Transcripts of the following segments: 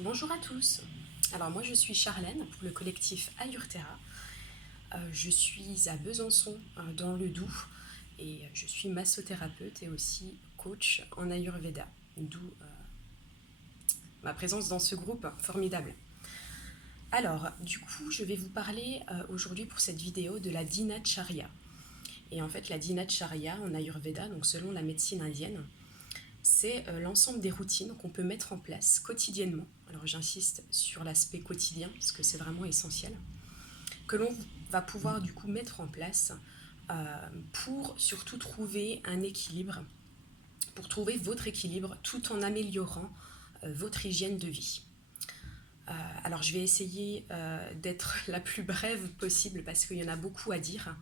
Bonjour à tous. Alors moi je suis Charlène pour le collectif Ayurthera. Je suis à Besançon dans le Doubs et je suis massothérapeute et aussi coach en Ayurveda, d'où ma présence dans ce groupe formidable. Alors du coup je vais vous parler aujourd'hui pour cette vidéo de la Dinacharya. Et en fait la Dinacharya en Ayurveda, donc selon la médecine indienne, c'est l'ensemble des routines qu'on peut mettre en place quotidiennement. Alors j'insiste sur l'aspect quotidien parce que c'est vraiment essentiel, que l'on va pouvoir du coup mettre en place pour surtout trouver un équilibre, pour trouver votre équilibre tout en améliorant votre hygiène de vie. Alors je vais essayer d'être la plus brève possible parce qu'il y en a beaucoup à dire,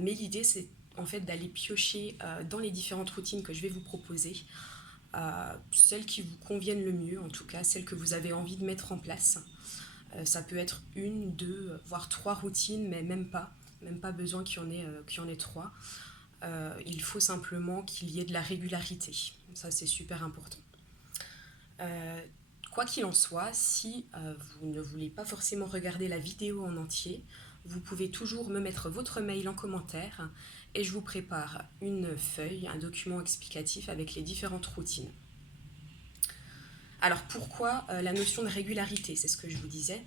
mais l'idée c'est en fait d'aller piocher dans les différentes routines que je vais vous proposer, celles qui vous conviennent le mieux, en tout cas celles que vous avez envie de mettre en place. Ça peut être une, deux, voire trois routines, mais même pas besoin qu'il y en ait trois. Il faut simplement qu'il y ait de la régularité. Ça, c'est super important. Quoi qu'il en soit, si vous ne voulez pas forcément regarder la vidéo en entier, vous pouvez toujours me mettre votre mail en commentaire et je vous prépare une feuille, un document explicatif avec les différentes routines. Alors pourquoi la notion de régularité? C'est ce que je vous disais.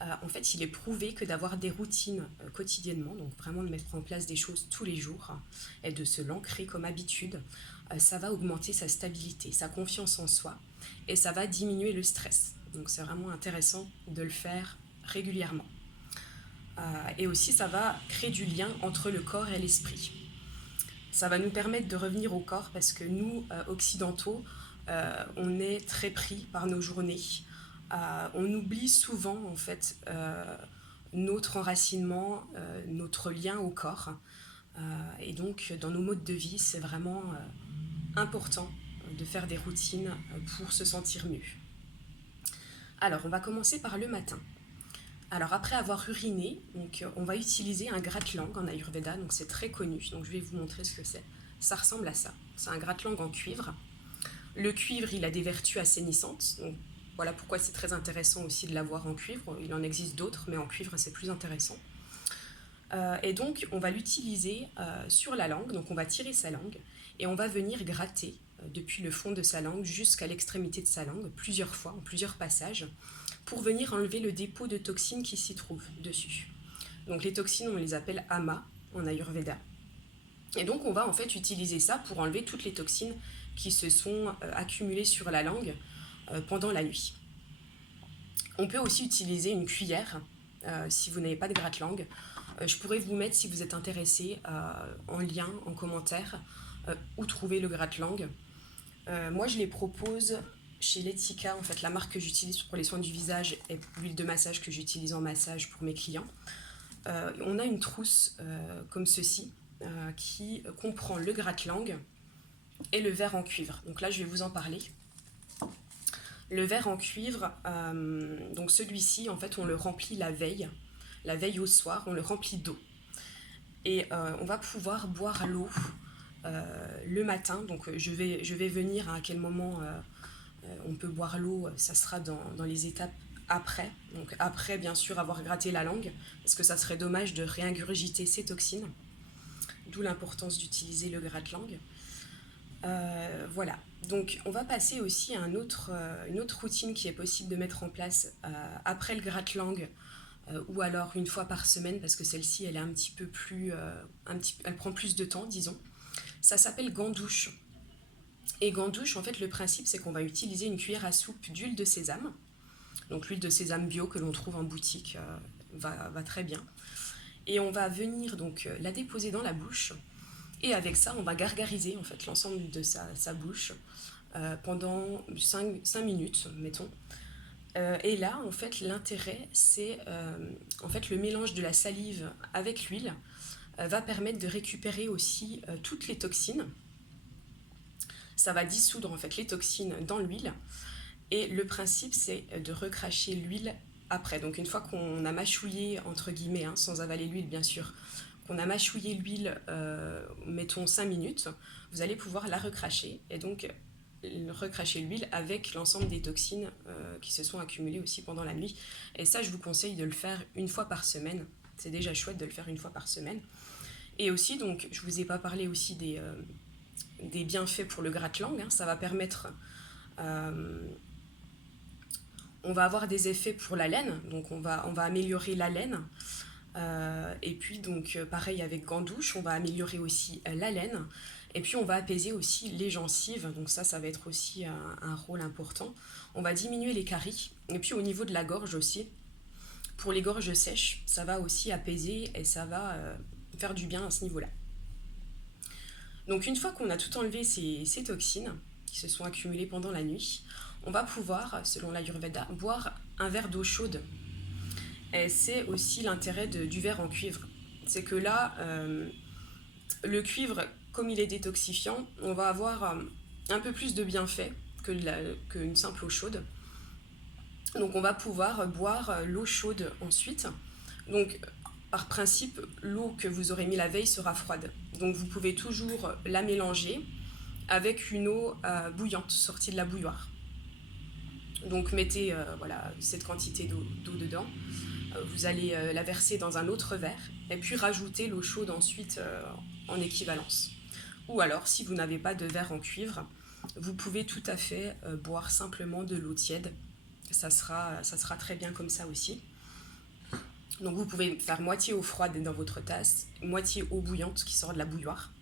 En fait, il est prouvé que d'avoir des routines quotidiennement, donc vraiment de mettre en place des choses tous les jours et de se l'ancrer comme habitude, ça va augmenter sa stabilité, sa confiance en soi et ça va diminuer le stress. Donc c'est vraiment intéressant de le faire régulièrement. Et aussi, ça va créer du lien entre le corps et l'esprit. Ça va nous permettre de revenir au corps parce que nous, occidentaux, on est très pris par nos journées. On oublie souvent en fait notre enracinement, notre lien au corps. Et donc dans nos modes de vie, c'est vraiment important de faire des routines pour se sentir mieux. Alors on va commencer par le matin. Alors après avoir uriné, donc, on va utiliser un gratte-langue en Ayurveda, donc c'est très connu, donc je vais vous montrer ce que c'est. Ça ressemble à ça, c'est un gratte-langue en cuivre. Le cuivre, il a des vertus assainissantes, donc voilà pourquoi c'est très intéressant aussi de l'avoir en cuivre. Il en existe d'autres, mais en cuivre c'est plus intéressant. Et donc on va l'utiliser sur la langue, donc on va tirer sa langue et on va venir gratter depuis le fond de sa langue jusqu'à l'extrémité de sa langue, plusieurs fois, en plusieurs passages, pour venir enlever le dépôt de toxines qui s'y trouve dessus. Donc les toxines, on les appelle ama en Ayurveda. Et donc on va en fait utiliser ça pour enlever toutes les toxines qui se sont accumulées sur la langue pendant la nuit. On peut aussi utiliser une cuillère si vous n'avez pas de gratte-langue. Je pourrais vous mettre, si vous êtes intéressé, en lien, en commentaire, où trouver le gratte-langue. Moi je les propose chez Letica, en fait la marque que j'utilise pour les soins du visage et l'huile de massage que j'utilise en massage pour mes clients. On a une trousse comme ceci qui comprend le gratte-langue et le verre en cuivre. Donc là je vais vous en parler. Le verre en cuivre, donc celui-ci en fait on le remplit la veille au soir, on le remplit d'eau. Et on va pouvoir boire l'eau le matin, donc je vais venir à quel moment on peut boire l'eau, ça sera dans les étapes après. Donc après, bien sûr, avoir gratté la langue, parce que ça serait dommage de réingurgiter ces toxines, d'où l'importance d'utiliser le gratte-langue. Voilà, donc on va passer aussi à une autre routine qui est possible de mettre en place après le gratte-langue, ou alors une fois par semaine, parce que celle-ci, elle est un petit peu plus... elle prend plus de temps, disons. Ça s'appelle gandouche. Et gandouche, en fait, le principe, c'est qu'on va utiliser une cuillère à soupe d'huile de sésame. Donc l'huile de sésame bio que l'on trouve en boutique va très bien. Et on va venir donc la déposer dans la bouche. Et avec ça, on va gargariser en fait l'ensemble de sa bouche pendant 5 minutes, mettons. Et là, en fait, l'intérêt, c'est en fait le mélange de la salive avec l'huile va permettre de récupérer aussi toutes les toxines. Ça va dissoudre en fait les toxines dans l'huile. Et le principe, c'est de recracher l'huile après. Donc une fois qu'on a mâchouillé, entre guillemets, sans avaler l'huile bien sûr, qu'on a mâchouillé l'huile, mettons 5 minutes, vous allez pouvoir la recracher. Et donc recracher l'huile avec l'ensemble des toxines qui se sont accumulées aussi pendant la nuit. Et ça, je vous conseille de le faire une fois par semaine. C'est déjà chouette de le faire une fois par semaine. Et aussi, donc, je vous ai pas parlé aussi des bienfaits pour le gratte-langue. Hein. Ça va permettre... on va avoir des effets pour la laine, donc on va améliorer la laine. Et puis donc pareil avec Gandouche, on va améliorer aussi la laine. Et puis on va apaiser aussi les gencives, donc ça va être aussi un rôle important. On va diminuer les caries. Et puis au niveau de la gorge aussi, pour les gorges sèches, ça va aussi apaiser et ça va faire du bien à ce niveau-là. Donc une fois qu'on a tout enlevé ces toxines qui se sont accumulées pendant la nuit, on va pouvoir, selon l'Ayurveda, boire un verre d'eau chaude. Et c'est aussi l'intérêt du verre en cuivre. C'est que là, le cuivre, comme il est détoxifiant, on va avoir un peu plus de bienfaits qu'une simple eau chaude. Donc on va pouvoir boire l'eau chaude ensuite. Donc par principe, l'eau que vous aurez mis la veille sera froide. Donc vous pouvez toujours la mélanger avec une eau bouillante sortie de la bouilloire. Donc mettez cette quantité d'eau dedans. Vous allez la verser dans un autre verre et puis rajouter l'eau chaude ensuite en équivalence. Ou alors, si vous n'avez pas de verre en cuivre, vous pouvez tout à fait boire simplement de l'eau tiède. Ça sera très bien comme ça aussi. Donc vous pouvez faire moitié eau froide dans votre tasse, moitié eau bouillante qui sort de la bouilloire.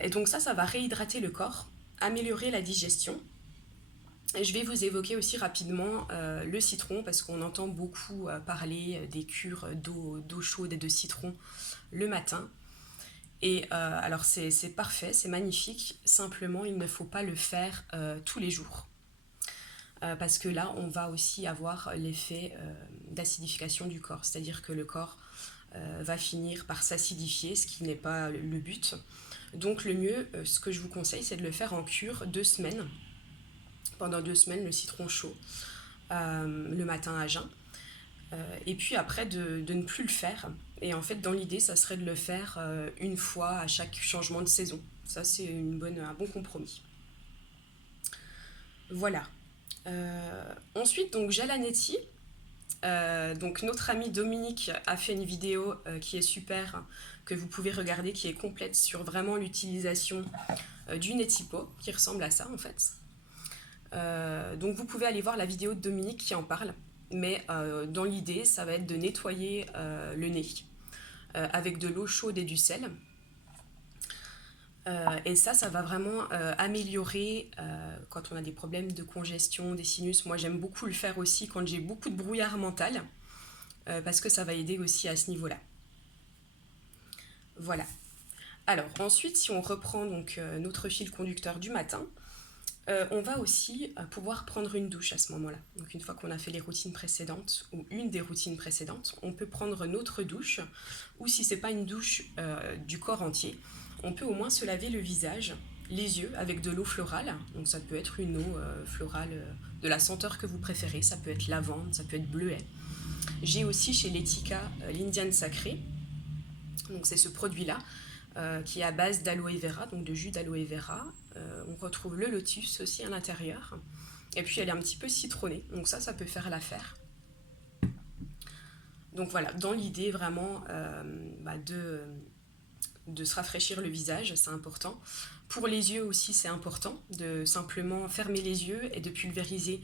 Et donc ça va réhydrater le corps, améliorer la digestion. Et je vais vous évoquer aussi rapidement le citron, parce qu'on entend beaucoup parler des cures d'eau chaude et de citron le matin. Et alors c'est parfait, c'est magnifique, simplement il ne faut pas le faire tous les jours. Parce que là, on va aussi avoir l'effet d'acidification du corps, c'est-à-dire que le corps va finir par s'acidifier, ce qui n'est pas le but. Donc le mieux, ce que je vous conseille, c'est de le faire en cure 2 semaines. Pendant 2 semaines, le citron chaud, le matin à jeun. Et puis après, de ne plus le faire. Et en fait, dans l'idée, ça serait de le faire une fois à chaque changement de saison. Ça, c'est un bon compromis. Voilà. Ensuite, donc Jalanetti. Donc notre ami Dominique a fait une vidéo qui est super, que vous pouvez regarder, qui est complète sur vraiment l'utilisation du Netipo, qui ressemble à ça en fait. Donc vous pouvez aller voir la vidéo de Dominique qui en parle, mais dans l'idée, ça va être de nettoyer le nez avec de l'eau chaude et du sel. Et ça va vraiment améliorer quand on a des problèmes de congestion, des sinus. Moi, j'aime beaucoup le faire aussi quand j'ai beaucoup de brouillard mental, parce que ça va aider aussi à ce niveau-là. Voilà. Alors, ensuite, si on reprend donc notre fil conducteur du matin, on va aussi pouvoir prendre une douche à ce moment-là. Donc, une fois qu'on a fait les routines précédentes, ou une des routines précédentes, on peut prendre notre douche, ou si ce n'est pas une douche du corps entier, on peut au moins se laver le visage, les yeux avec de l'eau florale. Donc ça peut être une eau florale de la senteur que vous préférez. Ça peut être lavande, ça peut être bleuet. J'ai aussi chez Letica l'Indian Sacré. Donc c'est ce produit-là qui est à base d'aloe vera, donc de jus d'aloe vera. On retrouve le lotus aussi à l'intérieur. Et puis elle est un petit peu citronnée. Donc ça peut faire l'affaire. Donc voilà, dans l'idée vraiment de se rafraîchir le visage, c'est important. Pour les yeux aussi, c'est important de simplement fermer les yeux et de pulvériser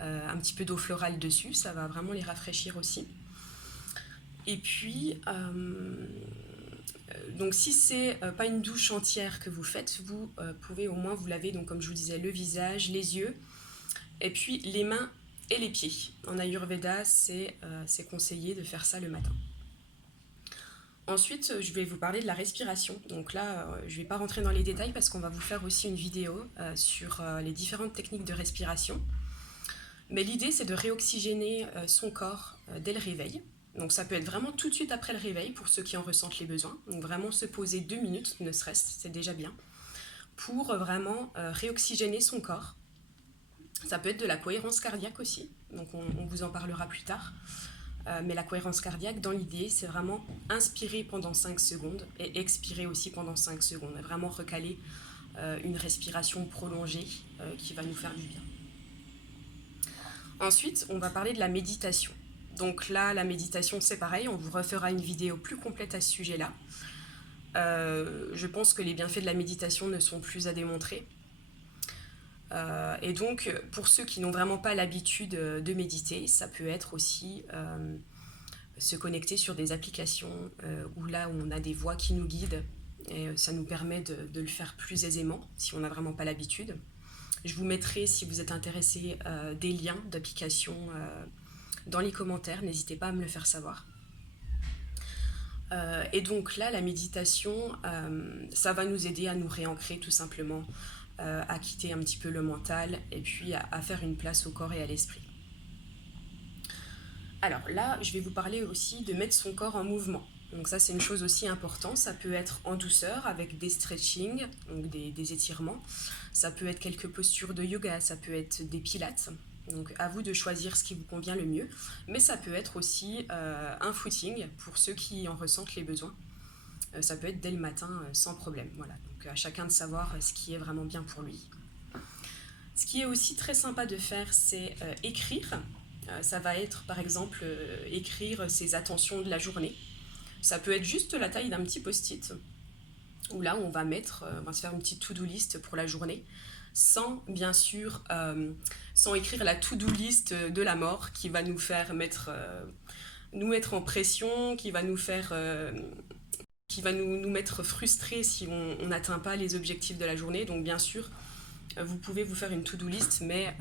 un petit peu d'eau florale dessus. Ça va vraiment les rafraîchir aussi. Et puis, donc si c'est pas une douche entière que vous faites, vous pouvez au moins vous laver, donc comme je vous disais, le visage, les yeux, et puis les mains et les pieds. En Ayurveda, c'est conseillé de faire ça le matin. Ensuite, je vais vous parler de la respiration. Donc là, je ne vais pas rentrer dans les détails parce qu'on va vous faire aussi une vidéo sur les différentes techniques de respiration. Mais l'idée, c'est de réoxygéner son corps dès le réveil. Donc ça peut être vraiment tout de suite après le réveil pour ceux qui en ressentent les besoins. Donc vraiment se poser 2 minutes, ne serait-ce, c'est déjà bien, pour vraiment réoxygéner son corps. Ça peut être de la cohérence cardiaque aussi, donc on vous en parlera plus tard. Mais la cohérence cardiaque, dans l'idée, c'est vraiment inspirer pendant 5 secondes et expirer aussi pendant 5 secondes. Vraiment recaler une respiration prolongée qui va nous faire du bien. Ensuite, on va parler de la méditation. Donc là, la méditation, c'est pareil, on vous refera une vidéo plus complète à ce sujet-là. Je pense que les bienfaits de la méditation ne sont plus à démontrer. Et donc, pour ceux qui n'ont vraiment pas l'habitude de méditer, ça peut être aussi se connecter sur des applications où là, où on a des voix qui nous guident, et ça nous permet de le faire plus aisément, si on n'a vraiment pas l'habitude. Je vous mettrai, si vous êtes intéressé, des liens d'applications dans les commentaires, n'hésitez pas à me le faire savoir. Et donc là, la méditation, ça va nous aider à nous réancrer tout simplement, à quitter un petit peu le mental et puis à faire une place au corps et à l'esprit. Alors là, je vais vous parler aussi de mettre son corps en mouvement. Donc ça, c'est une chose aussi importante. Ça peut être en douceur avec des stretching, donc des étirements. Ça peut être quelques postures de yoga, ça peut être des pilates. Donc à vous de choisir ce qui vous convient le mieux. Mais ça peut être aussi un footing pour ceux qui en ressentent les besoins. Ça peut être dès le matin sans problème. Voilà. Donc à chacun de savoir ce qui est vraiment bien pour lui. Ce qui est aussi très sympa de faire, c'est écrire. Ça va être par exemple écrire ses attentions de la journée. Ça peut être juste la taille d'un petit post-it, où là on va se faire une petite to-do list pour la journée, sans bien sûr, sans écrire la to-do list de la mort qui va nous faire nous mettre en pression, qui va nous faire, qui va nous mettre frustrés si on n'atteint pas les objectifs de la journée. Donc bien sûr, vous pouvez vous faire une to-do list, mais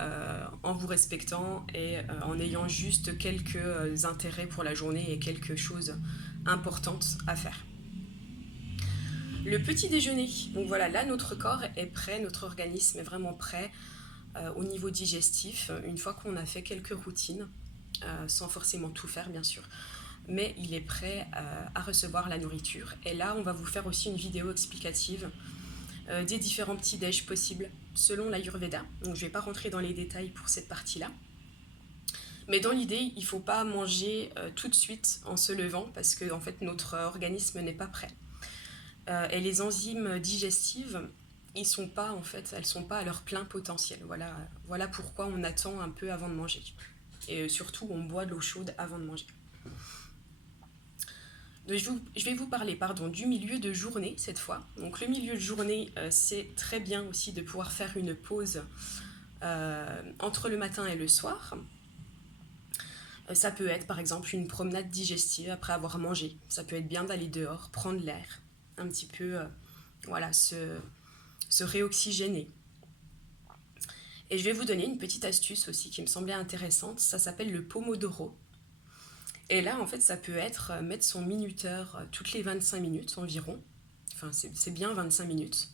en vous respectant et en ayant juste quelques intérêts pour la journée et quelque chose importante à faire. Le petit déjeuner, donc voilà, là notre corps est prêt, notre organisme est vraiment prêt au niveau digestif, une fois qu'on a fait quelques routines, sans forcément tout faire bien sûr, mais il est prêt à recevoir la nourriture. Et là on va vous faire aussi une vidéo explicative des différents petits déj possibles selon l'Ayurveda. Donc je ne vais pas rentrer dans les détails pour cette partie-là. Mais dans l'idée, il ne faut pas manger tout de suite en se levant parce que en fait, notre organisme n'est pas prêt. Et les enzymes digestives, elles sont pas à leur plein potentiel. Voilà pourquoi on attend un peu avant de manger. Et surtout, on boit de l'eau chaude avant de manger. Donc, je vais vous parler du milieu de journée cette fois. Donc le milieu de journée, c'est très bien aussi de pouvoir faire une pause entre le matin et le soir. Ça peut être par exemple une promenade digestive après avoir mangé. Ça peut être bien d'aller dehors, prendre l'air, un petit peu, se réoxygéner. Et je vais vous donner une petite astuce aussi qui me semblait intéressante. Ça s'appelle le Pomodoro. Et là, en fait, ça peut être mettre son minuteur toutes les 25 minutes environ. Enfin, c'est bien 25 minutes.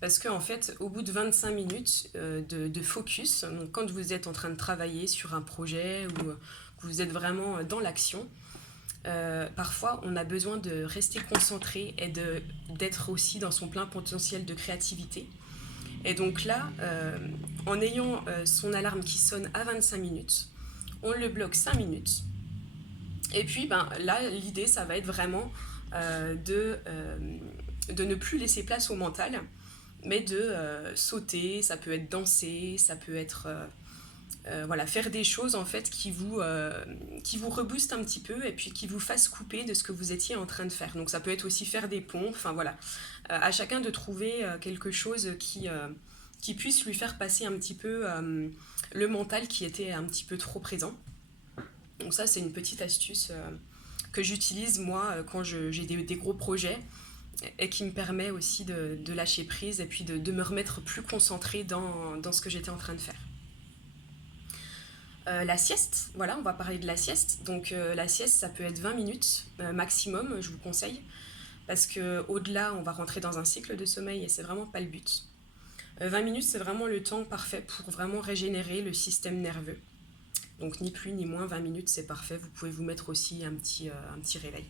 Parce qu'en fait, au bout de 25 minutes de focus, donc quand vous êtes en train de travailler sur un projet ou que vous êtes vraiment dans l'action, parfois on a besoin de rester concentré et d'être aussi dans son plein potentiel de créativité. Et donc là, en ayant son alarme qui sonne à 25 minutes, on le bloque 5 minutes. Et puis là, l'idée, ça va être vraiment de ne plus laisser place au mental, mais de sauter, ça peut être danser, ça peut être faire des choses en fait qui vous reboostent un petit peu et puis qui vous fassent couper de ce que vous étiez en train de faire. Donc ça peut être aussi faire des pompes, enfin voilà. À chacun de trouver quelque chose qui puisse lui faire passer un petit peu le mental qui était un petit peu trop présent. Donc ça, c'est une petite astuce que j'utilise moi quand j'ai des gros projets et qui me permet aussi de lâcher prise et puis de me remettre plus concentrée dans ce que j'étais en train de faire. La sieste, voilà, on va parler de la sieste. Donc la sieste, ça peut être 20 minutes maximum, je vous conseille, parce qu'au-delà, on va rentrer dans un cycle de sommeil et c'est vraiment pas le but. 20 minutes, c'est vraiment le temps parfait pour vraiment régénérer le système nerveux. Donc ni plus ni moins, 20 minutes, c'est parfait. Vous pouvez vous mettre aussi un petit réveil.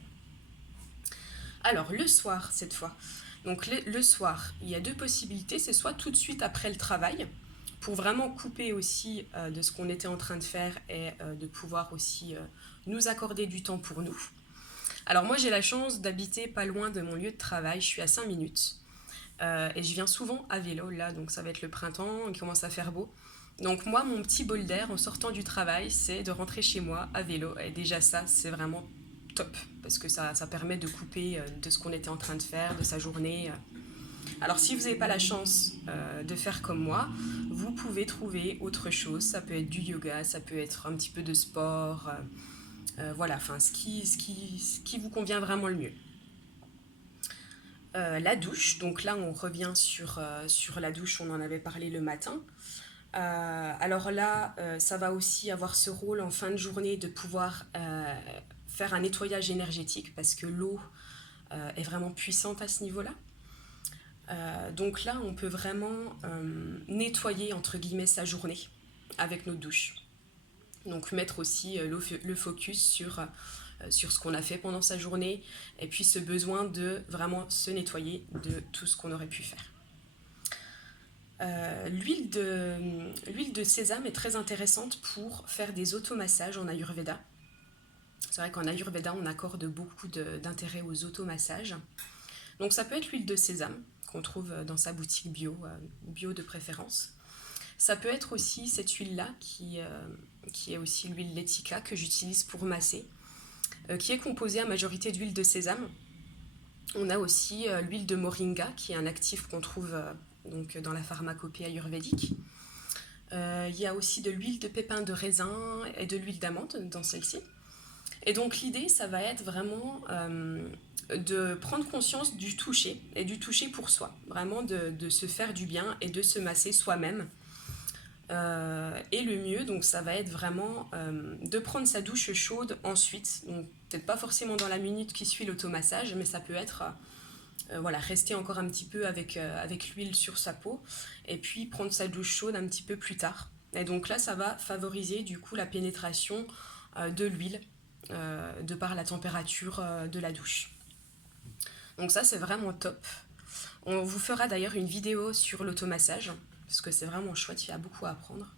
Alors, le soir, cette fois. Donc le soir, il y a deux possibilités. C'est soit tout de suite après le travail, pour vraiment couper aussi de ce qu'on était en train de faire et de pouvoir aussi nous accorder du temps pour nous. Alors moi, j'ai la chance d'habiter pas loin de mon lieu de travail. Je suis à 5 minutes. Et je viens souvent à vélo là, donc ça va être le printemps, il commence à faire beau. Donc moi, mon petit bol d'air en sortant du travail, c'est de rentrer chez moi à vélo. Et déjà ça, c'est vraiment top, parce que ça permet de couper de ce qu'on était en train de faire, de sa journée. Alors si vous n'avez pas la chance de faire comme moi, vous pouvez trouver autre chose. Ça peut être du yoga, ça peut être un petit peu de sport. Voilà, enfin ce qui vous convient vraiment le mieux. La douche, donc là on revient sur la douche, on en avait parlé le matin. Alors là, ça va aussi avoir ce rôle en fin de journée de pouvoir faire un nettoyage énergétique parce que l'eau est vraiment puissante à ce niveau-là. Donc là, on peut vraiment nettoyer entre guillemets sa journée avec notre douche. Donc mettre aussi le focus sur ce qu'on a fait pendant sa journée et puis ce besoin de vraiment se nettoyer de tout ce qu'on aurait pu faire. L'huile de sésame est très intéressante pour faire des automassages en Ayurveda. C'est vrai qu'en Ayurveda, on accorde beaucoup d'intérêt aux automassages. Donc ça peut être l'huile de sésame qu'on trouve dans sa boutique bio de préférence. Ça peut être aussi cette huile-là qui est aussi l'huile Letica que j'utilise pour masser, qui est composée à majorité d'huile de sésame. On a aussi l'huile de moringa qui est un actif qu'on trouve donc dans la pharmacopée ayurvédique. Il y a aussi de l'huile de pépins de raisin et de l'huile d'amande dans celle-ci. Et donc l'idée, ça va être vraiment de prendre conscience du toucher et du toucher pour soi. Vraiment de se faire du bien et de se masser soi-même. Et le mieux, donc ça va être vraiment de prendre sa douche chaude ensuite. Donc peut-être pas forcément dans la minute qui suit l'automassage, mais ça peut être voilà, rester encore un petit peu avec l'huile sur sa peau et puis prendre sa douche chaude un petit peu plus tard. Et donc là, ça va favoriser du coup la pénétration de l'huile de par la température de la douche. Donc ça, c'est vraiment top. On vous fera d'ailleurs une vidéo sur l'automassage parce que c'est vraiment chouette, il y a beaucoup à apprendre.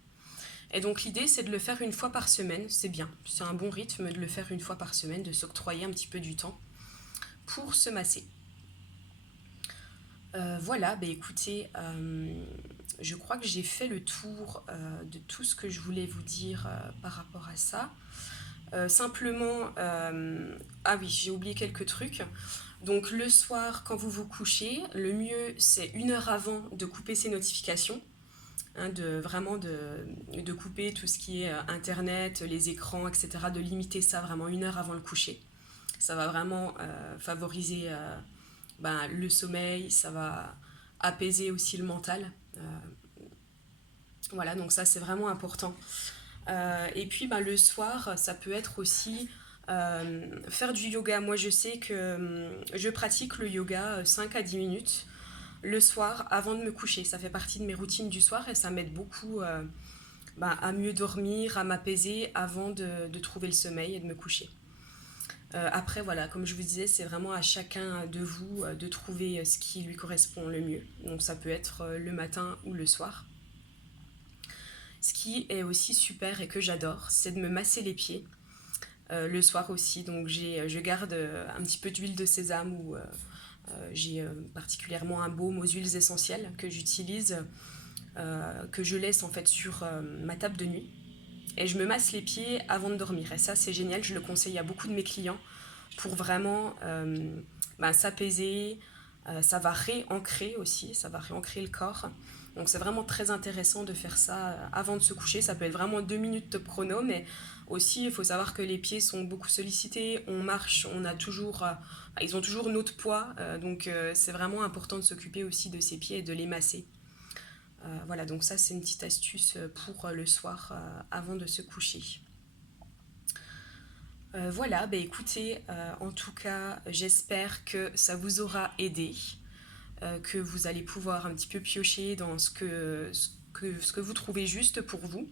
Et donc l'idée, c'est de le faire une fois par semaine, c'est bien. C'est un bon rythme de le faire une fois par semaine, de s'octroyer un petit peu du temps pour se masser. Voilà, bah écoutez, je crois que j'ai fait le tour de tout ce que je voulais vous dire par rapport à ça. Simplement, ah oui, j'ai oublié quelques trucs. Donc le soir, quand vous vous couchez, le mieux c'est 1 heure avant de couper ses notifications, hein, de couper tout ce qui est internet, les écrans, etc. De limiter ça vraiment 1 heure avant le coucher. Ça va vraiment favoriser le sommeil, ça va apaiser aussi le mental. Voilà, donc ça c'est vraiment important. Et puis le soir, ça peut être aussi faire du yoga. Moi je sais que je pratique le yoga 5 à 10 minutes le soir avant de me coucher. Ça fait partie de mes routines du soir et ça m'aide beaucoup à mieux dormir, à m'apaiser avant de trouver le sommeil et de me coucher. Après, voilà, comme je vous disais, c'est vraiment à chacun de vous de trouver ce qui lui correspond le mieux. Donc ça peut être le matin ou le soir. Ce qui est aussi super et que j'adore, c'est de me masser les pieds le soir aussi. Donc je garde un petit peu d'huile de sésame ou j'ai particulièrement un baume aux huiles essentielles que j'utilise, que je laisse en fait sur ma table de nuit. Et je me masse les pieds avant de dormir. Et ça, c'est génial, je le conseille à beaucoup de mes clients pour vraiment s'apaiser. Ça va réancrer aussi, ça va réancrer le corps. Donc c'est vraiment très intéressant de faire ça avant de se coucher. Ça peut être vraiment 2 minutes top chrono, mais aussi il faut savoir que les pieds sont beaucoup sollicités. On marche, on a toujours, ils ont toujours notre poids. Donc c'est vraiment important de s'occuper aussi de ses pieds et de les masser. Voilà, donc ça c'est une petite astuce pour le soir avant de se coucher. Voilà, écoutez, en tout cas, j'espère que ça vous aura aidé, que vous allez pouvoir un petit peu piocher dans ce que vous trouvez juste pour vous.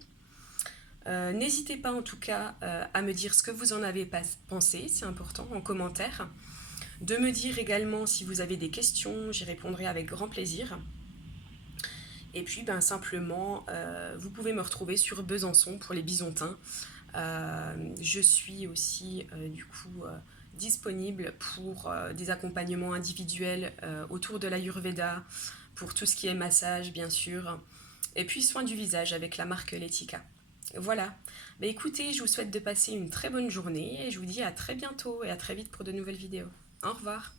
N'hésitez pas en tout cas à me dire ce que vous en avez pensé, c'est important, en commentaire. De me dire également si vous avez des questions, j'y répondrai avec grand plaisir. Et puis simplement, vous pouvez me retrouver sur Besançon pour les Bisontins. Je suis aussi du coup disponible pour des accompagnements individuels autour de l'Ayurveda, pour tout ce qui est massage bien sûr, et puis soins du visage avec la marque Letica. Voilà, bah écoutez, je vous souhaite de passer une très bonne journée et je vous dis à très bientôt et à très vite pour de nouvelles vidéos. Au revoir.